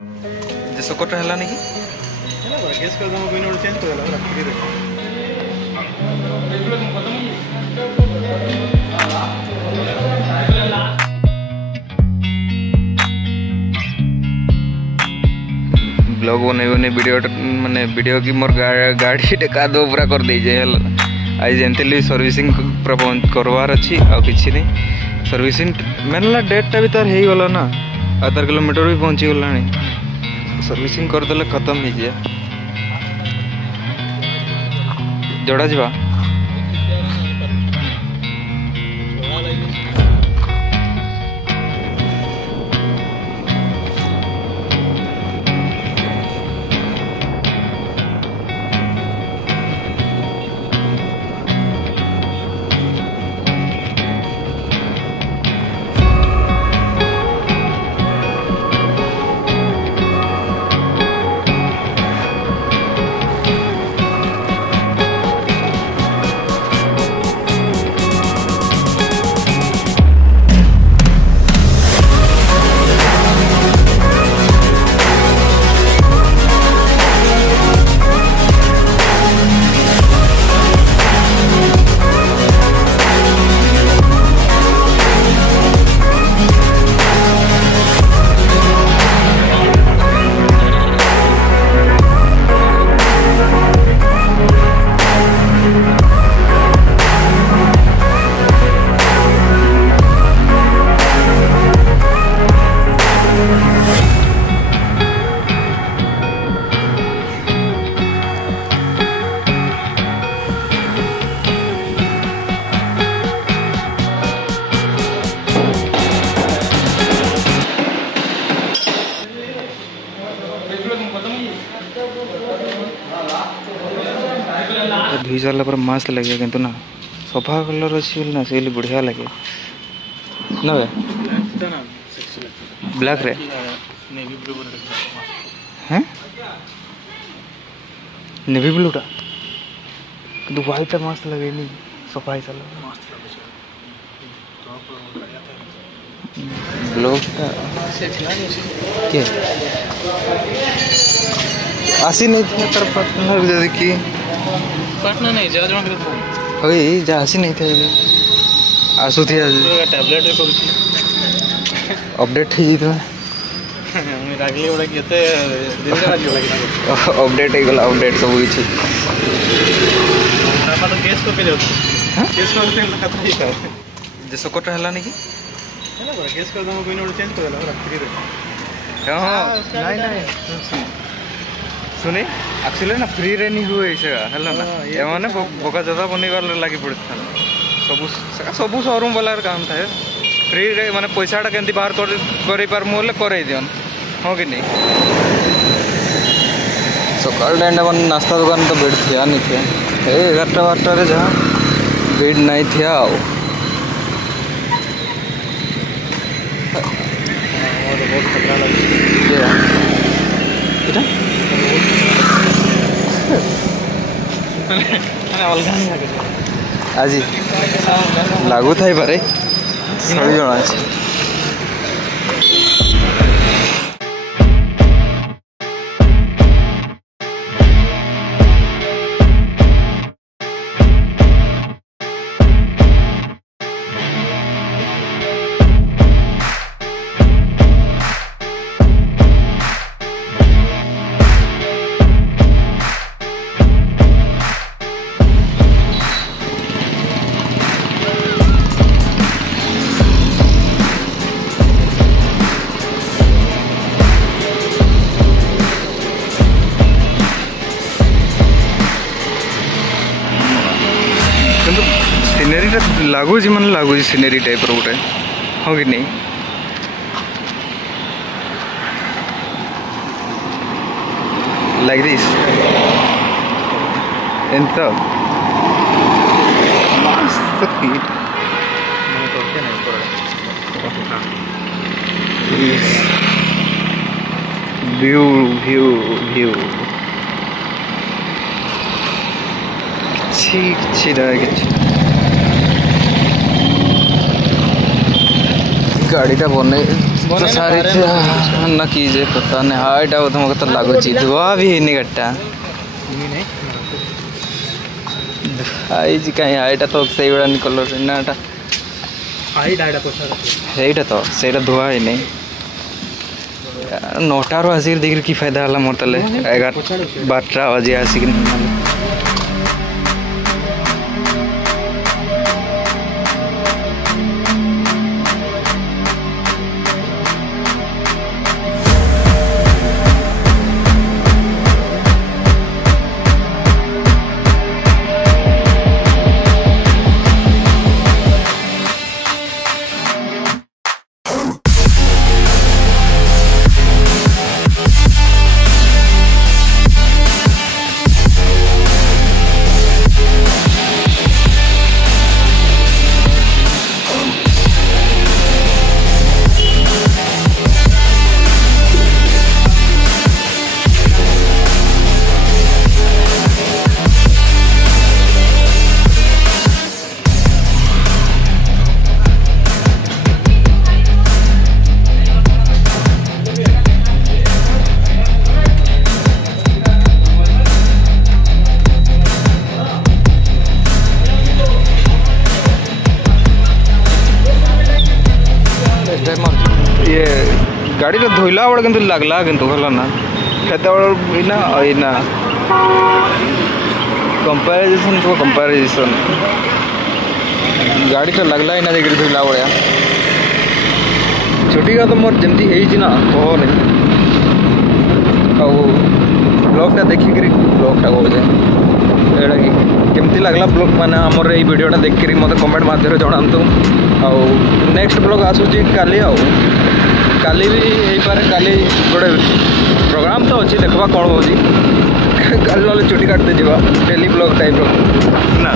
सकट है नहीं गेस कर दम कोई नोट चेंज कर देला राखी दे ब्लॉग बन वीडियो माने वीडियो की मोर गाड़ी टेका दो पूरा कर दे जे आज जेनतेली सर्विसिंग करवार अच्छी आ किछि नहीं सर्विसिंग मेनला डेटटा भी तार हे गला ना 18 किलोमीटर भी पहुंची गलानी सर्विसिंग कर देले खत्म हो जाए जोड़ा जीवा धोई सारा पर मस्त लगे किंतु ना सफा कलर अच्छी ना से बढ़िया लगे ना ब्लैक रे हैं नेवी ब्लू टा किंतु व्हाइट टा मस्त लगे नहीं सफा सारा ब्लॉक टा के आसी नहीं थी तर पार्टनर जैसे कि पार्टनर नहीं जा जमा करत होई जा आसी नहीं थे आसु थी आज टैबलेट रे करूची अपडेट ही तो हम रागली ओडा केते दिन का रागली ओडा अपडेट हे गला अपडेट सब किछि हम तो केस को पे जाउ हां केस को पे खतरा ही का जे सकट हला नहीं है ना केस कर दम कोई नोट चेंज कर देला राखी दे हां नहीं सुनी एक्चुअली ना फ्री रे नहीं हुए ऐसे हला ना ये माने बोका ज्यादा बनेबार लागि पड़ता सब शोरूम वाला काम था फ्री रे माने पैसाटा केंती बाहर कर पार मोले करे दियन हो कि नहीं सकाल टाइम अपन नाश्ता दुकान तो भीड़ थिया नहीं थिया 11-12 रे जहाँ भीड़ नहीं थिया और बहुत खतरा लगे आज लागू थाई पारे सही जଣା ଅଛି सीनेरी लगुच मन लगुच सीनेरी टाइप रोटे हाँ कि नहीं लाइक दिस ఎంత मस्त फीट व्यू व्यू व्यू गाड़ी टा बन तो सारी न कीजे पता नहीं हाइट आ तुमको तो लागो ची धुआ भी है नहीं गट्टा आई जी कहीं हाइट तो सही बड़ा निकल नाटा हाइट आइडा तो सर ସେଇଟା ତ ସେଇଟା ଧୁଆ ହେଇନି 9ଟାରୁ ଆସିକି ଦେଖିକି କି ଫାଇଦା ହେଲା ମୋର ତାହେଲେ 11-12ଟା ବାଜି ଆସିକି ये गाड़ी तो धोइला बड़ा किंतु लगला किंतु भला ना खेता इना इना कंपैरिजन गाड़ी तो लगला इना देखिए धोइला बड़ा छोटी का तो मोर जमती है ना कहो नहीं ब्लॉगटा देखिक ब्लॉगटा कह जाए कि केमती लगला ब्लॉग माने हमर ये वीडियोटा देखिक मत कमेंट माध्यम जनातु आउ नेक्स्ट ब्लॉग आसूची काली भी हो पारे काली गोटे प्रोग्राम तो अच्छी देखा कौन हो काली ना चुटी काटते जावा डेली ब्लॉग टाइप ना